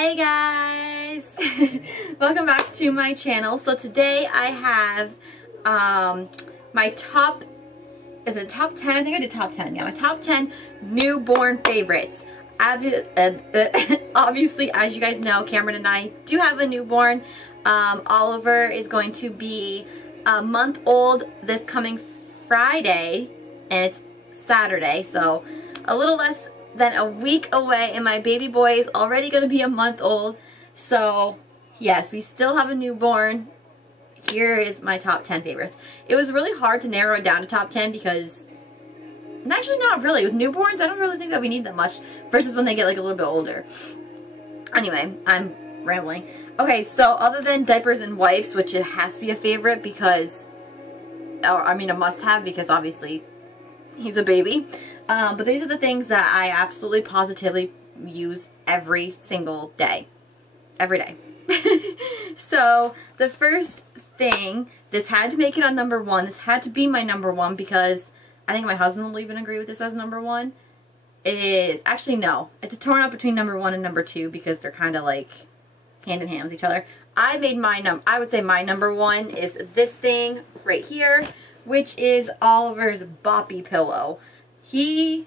Hey guys! Welcome back to my channel. So today I have my top, is it top 10? I think I did top 10. Yeah, my top 10 newborn favorites. Obviously, as you guys know, Cameron and I do have a newborn. Oliver is going to be a month old this coming Friday, and it's Saturday, so a little less than a week away, and my baby boy is already going to be a month old. So yes, we still have a newborn. Here is my top 10 favorites. It was really hard to narrow it down to top 10 because, and actually not really, with newborns I don't really think that we need that much versus when they get like a little bit older. Anyway, I'm rambling. Okay, so other than diapers and wipes, which it has to be a favorite because, or I mean a must-have because obviously he's a baby. But these are the things that I absolutely positively use every single day. Every day. So the first thing, this had to make it on number one. This had to be my number one because I think my husband will even agree with this as number one. Is, actually no, it's a torn up between number one and number two because they're kind of like hand in hand with each other. I made my I would say my number one is this thing right here, which is Oliver's boppy pillow. He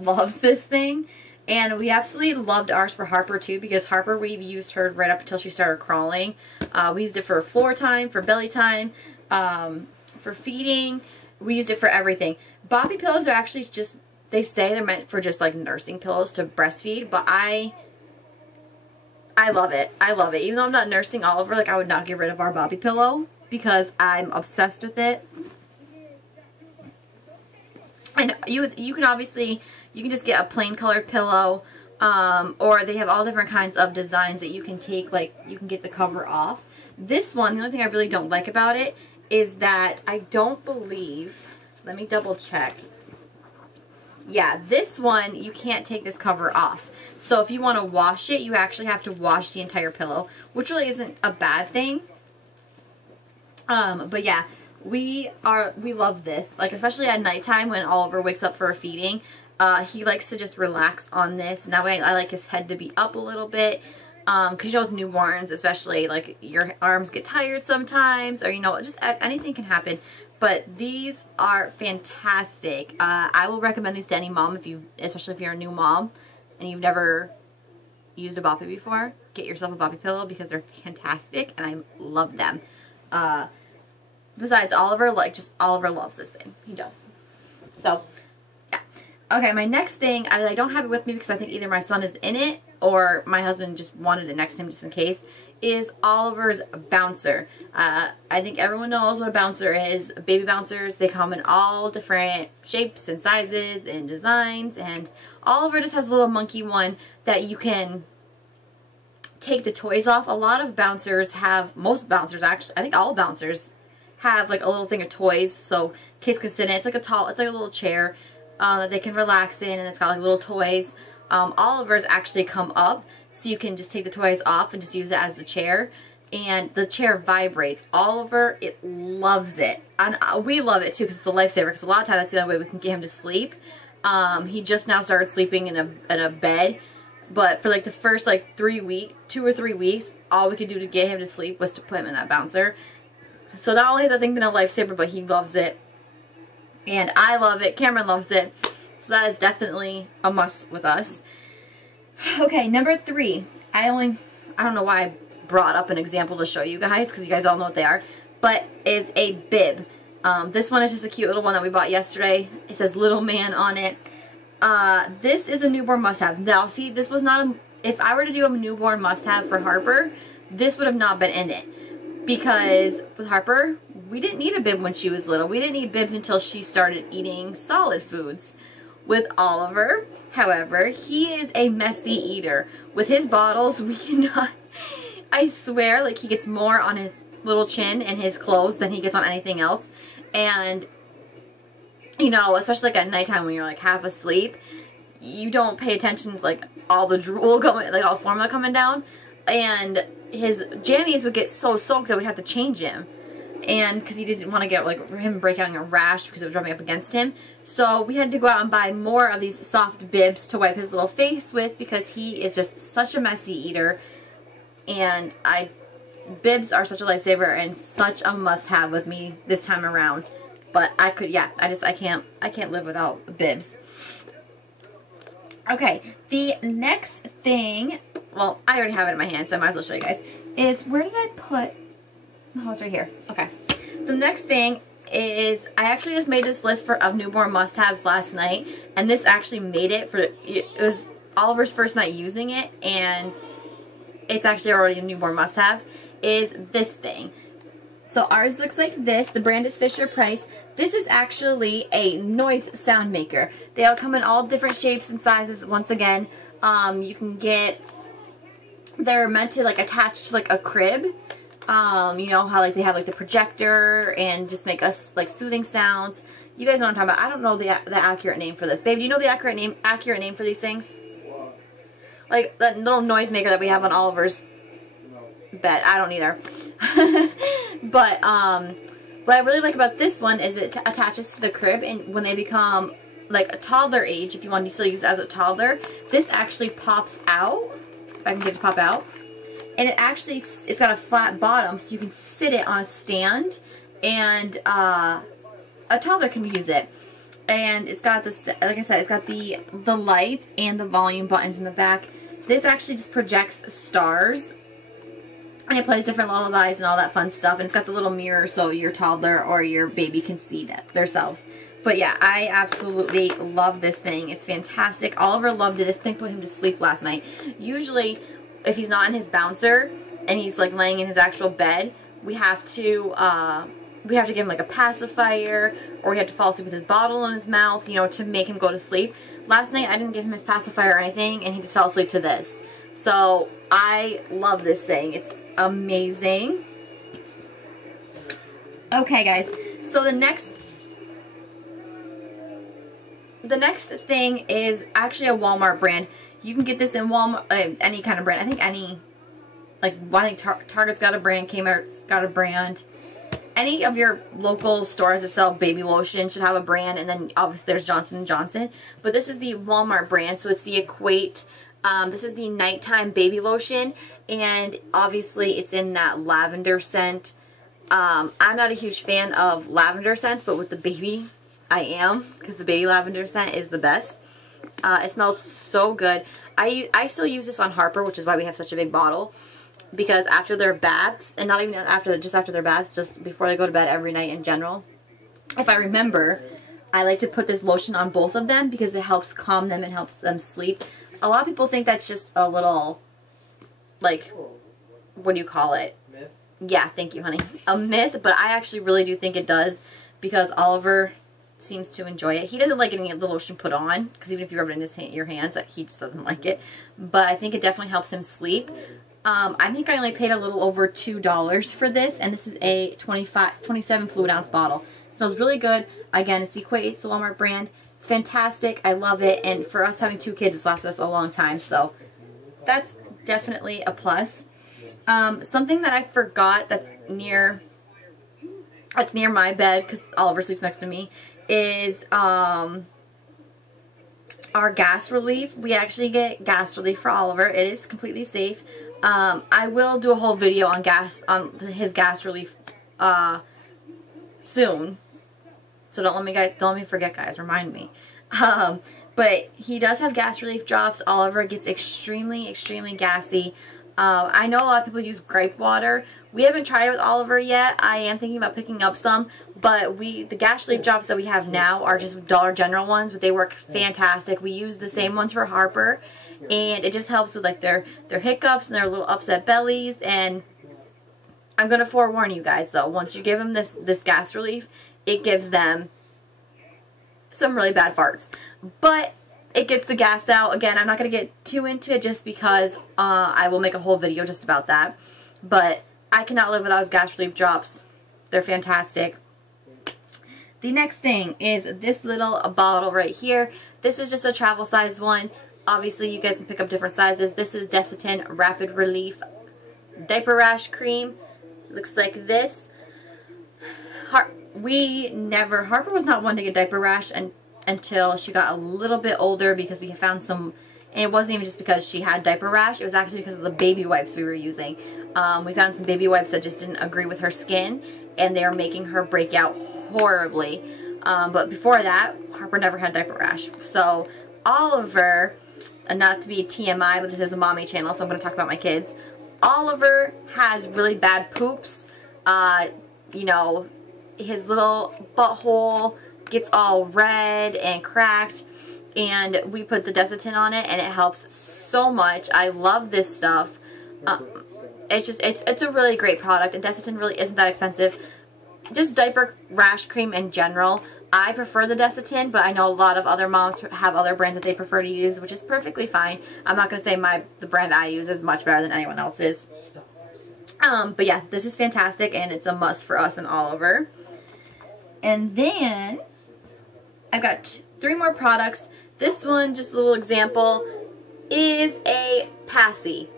loves this thing, and we absolutely loved ours for Harper too because Harper, we've used her right up until she started crawling. We used it for floor time, for belly time, for feeding. We used it for everything. Boppy pillows are actually just, they say they're meant for just like nursing pillows to breastfeed, but I love it. I love it. Even though I'm not nursing Oliver, like I would not get rid of our boppy pillow because I'm obsessed with it. And you can obviously, you can just get a plain colored pillow, or they have all different kinds of designs that you can take, like you can get the cover off. This one, the only thing I really don't like about it is that I don't believe, let me double check. Yeah, this one, you can't take this cover off. So if you want to wash it, you actually have to wash the entire pillow, which really isn't a bad thing. But yeah. We love this, like especially at nighttime when Oliver wakes up for a feeding. He likes to just relax on this, and that way I like his head to be up a little bit. Because you know with newborns especially, like your arms get tired sometimes, or you know, just anything can happen. But these are fantastic. I will recommend these to any mom, especially if you're a new mom and you've never used a boppy before. Get yourself a boppy pillow because they're fantastic and I love them. Besides Oliver, Oliver loves this thing. He does. So, yeah. Okay, my next thing, I don't have it with me because I think either my son is in it or my husband just wanted it next to him just in case, is Oliver's bouncer. I think everyone knows what a bouncer is. Baby bouncers, they come in all different shapes and sizes and designs, and Oliver just has a little monkey one that you can take the toys off. A lot of bouncers have, most bouncers actually, I think all bouncers have like a little thing of toys so kids can sit in. It's like a little chair that they can relax in, and it's got like little toys. Oliver's actually come up so you can just take the toys off and just use it as the chair, and the chair vibrates. Oliver, it loves it, and we love it too because it's a lifesaver, because a lot of times that's the only way we can get him to sleep. He just now started sleeping in a bed, but for like the first like 2 or 3 weeks, all we could do to get him to sleep was to put him in that bouncer. So not only has that thing been a lifesaver, but he loves it. And I love it. Cameron loves it. So that is definitely a must with us. Okay, number 3. I don't know why I brought up an example to show you guys, because you guys all know what they are. But is a bib. This one is just a cute little one that we bought yesterday. It says Little Man on it. This is a newborn must-have. Now, see, this was not if I were to do a newborn must-have for Harper, this would have not been in it. Because with Harper, we didn't need a bib when she was little. We didn't need bibs until she started eating solid foods. With Oliver, however, he is a messy eater. With his bottles, we cannot, I swear, like he gets more on his little chin and his clothes than he gets on anything else. And, you know, especially like at nighttime when you're like half asleep, you don't pay attention to like all the drool going, like all formula coming down. And his jammies would get so soaked that we'd have to change him. and because he didn't want to get like him break out a rash because it was rubbing up against him. So we had to go out and buy more of these soft bibs to wipe his little face with because he is just such a messy eater, and bibs are such a lifesaver and such a must-have with me this time around. But I can't live without bibs. Okay, the next thing, well, I already have it in my hand, so I might as well show you guys, is, where did I put, oh, it's right here. Okay. The next thing is, I actually just made this list of newborn must-haves last night, and this actually made it for, it was Oliver's first night using it, and it's actually already a newborn must-have, is this thing. So ours looks like this. The brand is Fisher-Price. This is actually a noise sound maker. They all come in all different shapes and sizes. Once again, you can get, they're meant to like attach to like a crib. You know how like they have like the projector and just make us like soothing sounds. You guys know what I'm talking about. I don't know the accurate name for this. Babe, do you know the accurate name for these things? Like that little noise maker that we have on Oliver's bed. I don't either. But what I really like about this one is it attaches to the crib, and when they become like a toddler age, if you want to still use it as a toddler, this actually pops out. If I can get it to pop out. And it's got a flat bottom, so you can sit it on a stand, and a toddler can use it. And it's got this, like I said, it's got the lights and the volume buttons in the back. This actually just projects stars, and it plays different lullabies and all that fun stuff. And it's got the little mirror so your toddler or your baby can see themselves. But yeah, I absolutely love this thing. It's fantastic. Oliver loved it. This thing put him to sleep last night. Usually, if he's not in his bouncer and he's like laying in his actual bed, we have to give him like a pacifier, or we have to fall asleep with his bottle in his mouth, you know, to make him go to sleep. Last night I didn't give him his pacifier or anything, and he just fell asleep to this. So I love this thing. It's amazing. Okay, guys. So the next thing is actually a Walmart brand. You can get this in Walmart, any kind of brand. I think any, like, I think Target's got a brand, Kmart's got a brand. Any of your local stores that sell baby lotion should have a brand, and then obviously there's Johnson & Johnson. But this is the Walmart brand, so it's the Equate. This is the nighttime baby lotion, and obviously it's in that lavender scent. I'm not a huge fan of lavender scents, but with the baby, I am, because the baby lavender scent is the best. It smells so good. I still use this on Harper, which is why we have such a big bottle. Because after their baths, and not even just after their baths, just before they go to bed every night in general, if I remember, I like to put this lotion on both of them because it helps calm them and helps them sleep. A lot of people think that's just a little, like, what do you call it? Myth? Yeah, thank you, honey. A myth, but I actually really do think it does, because Oliver seems to enjoy it. He doesn't like getting the lotion put on, because even if you rub it in your hands, he just doesn't like it. But I think it definitely helps him sleep. I think I only paid a little over $2 for this, and this is a 27 fluid ounce bottle. It smells really good. Again, it's Equate, it's the Walmart brand. It's fantastic. I love it, and for us having 2 kids, it's lasted us a long time, so that's definitely a plus. Something that I forgot that's near my bed, because Oliver sleeps next to me, is our gas relief. We actually get gas relief for Oliver. It is completely safe. I will do a whole video on his gas relief soon. So don't let me forget, guys. Remind me. But he does have gas relief drops. Oliver gets extremely, extremely gassy. I know a lot of people use gripe water. We haven't tried it with Oliver yet. I am thinking about picking up some, but the gas relief drops that we have now are just Dollar General ones, but they work fantastic. We use the same ones for Harper, and it just helps with like their hiccups and their little upset bellies. And I'm gonna forewarn you guys though, once you give them this gas relief, it gives them some really bad farts, but it gets the gas out. Again, I'm not going to get too into it just because I will make a whole video just about that. But I cannot live without his gas relief drops. They're fantastic. The next thing is this little bottle right here. This is just a travel size one. Obviously, you guys can pick up different sizes. This is Desitin Rapid Relief Diaper Rash Cream. Looks like this. Harper was not one to get diaper rash until she got a little bit older, because we found some, and it wasn't even just because she had diaper rash, it was actually because of the baby wipes we were using. We found some baby wipes that just didn't agree with her skin, and they were making her break out horribly. But before that, Harper never had diaper rash. So Oliver, and not to be TMI, but this is a mommy channel, so I'm going to talk about my kids. Oliver has really bad poops. You know, his little butthole gets all red and cracked, and we put the Desitin on it, and it helps so much. I love this stuff. It's a really great product, and Desitin really isn't that expensive. Just diaper rash cream in general, I prefer the Desitin, but I know a lot of other moms have other brands that they prefer to use, which is perfectly fine. I'm not going to say the brand I use is much better than anyone else's. But yeah, this is fantastic, and it's a must for us and Oliver. And then I've got 3 more products. This one, just a little example, is a passy.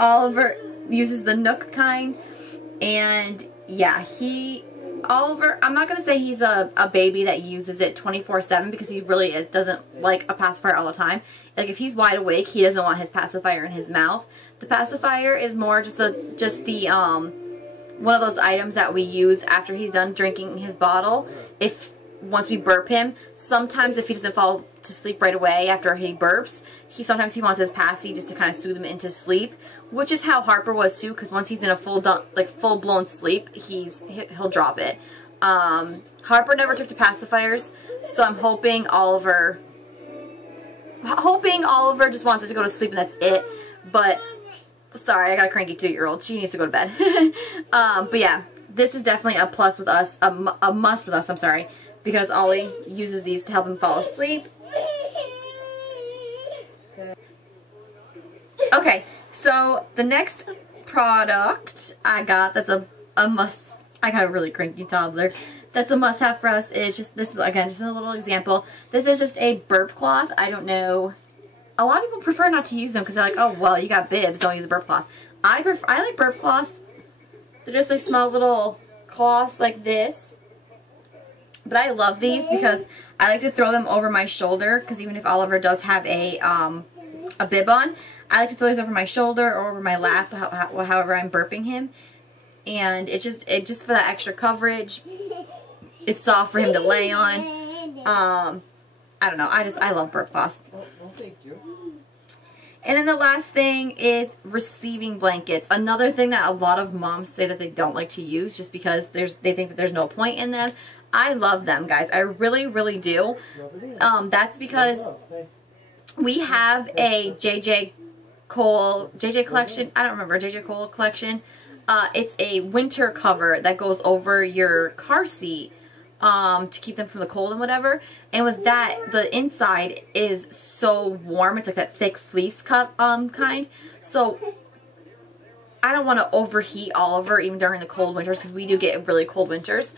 Oliver uses the Nook kind, and yeah, Oliver, I'm not going to say he's a baby that uses it 24/7, because he really doesn't like a pacifier all the time. Like, if he's wide awake, he doesn't want his pacifier in his mouth. The pacifier is more just one of those items that we use after he's done drinking his bottle. Once we burp him, sometimes if he doesn't fall to sleep right away after he burps, sometimes he wants his passy just to kind of soothe him into sleep, which is how Harper was too, because once he's in a full-blown sleep, he'll drop it. Harper never took to pacifiers, so I'm hoping Oliver just wants it to go to sleep and that's it. But sorry, I got a cranky 2-year-old. She needs to go to bed. But yeah, this is definitely a plus with us, a must with us, I'm sorry, because Ollie uses these to help him fall asleep. Okay, so the next product I got that's a must, I got a really cranky toddler, that's a must-have for us is just, this is again just a little example. This is just a burp cloth. I don't know, a lot of people prefer not to use them because they're like, oh well, you got bibs, don't use a burp cloth. I like burp cloths. They're just like small little cloths like this. But I love these because I like to throw them over my shoulder, because even if Oliver does have a bib on, I like to throw these over my shoulder or over my lap, however I'm burping him. And it's just for that extra coverage. It's soft for him to lay on. I don't know. I love burp cloths. And then the last thing is receiving blankets. Another thing that a lot of moms say that they don't like to use just because they think that there's no point in them. I love them, guys. I really, really do. That's because we have a JJ collection. I don't remember, JJ Cole collection. It's a winter cover that goes over your car seat to keep them from the cold and whatever. And with that, the inside is so warm. It's like that thick fleece kind. So I don't want to overheat Oliver even during the cold winters, because we do get really cold winters.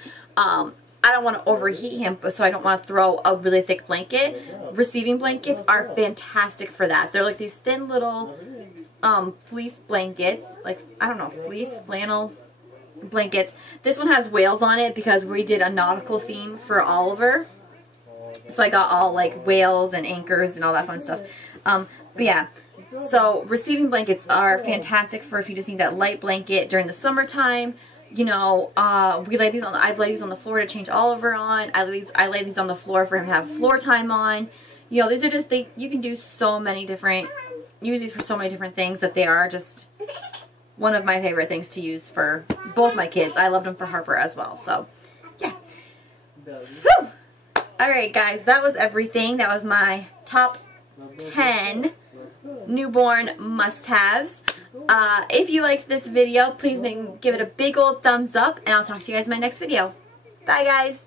I don't want to overheat him, so I don't want to throw a really thick blanket. Receiving blankets are fantastic for that. They're like these thin little fleece blankets, like, I don't know, fleece, flannel blankets. This one has whales on it because we did a nautical theme for Oliver. So I got all like whales and anchors and all that fun stuff. But yeah, so receiving blankets are fantastic for if you just need that light blanket during the summertime. You know, I lay these on the floor to change Oliver on. I lay these on the floor for him to have floor time on. You know, these are just, you can do so many different, use these for so many different things that they are just one of my favorite things to use for both my kids. I loved them for Harper as well. So, yeah. Whew. Alright guys, that was everything. That was my top 10 newborn must-haves. If you liked this video, please give it a big old thumbs up, and I'll talk to you guys in my next video. Bye guys!